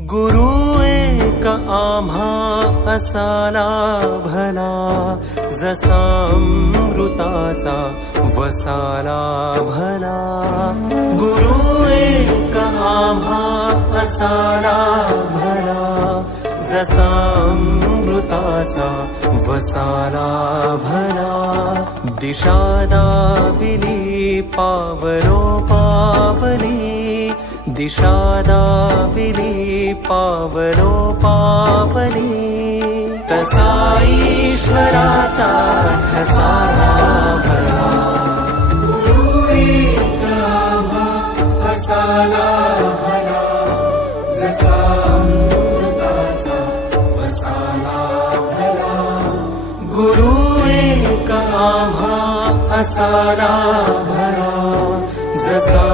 गुरु एक आम्हा असाला भला, जसा अमृताचा वसाला भला. गुरु एक आम्हा असाला भला, जसा अमृताचा वसाला भला. दिशा दाविली पावलो पावली, दिशा दाविली पावलो पावली. तसा ईश्वराचा ठसाला भला. गुरु एक आम्हा असाला भला, जसा अमृताचा वसाला भला. गुरु एक आम्हा असाला भला, जसा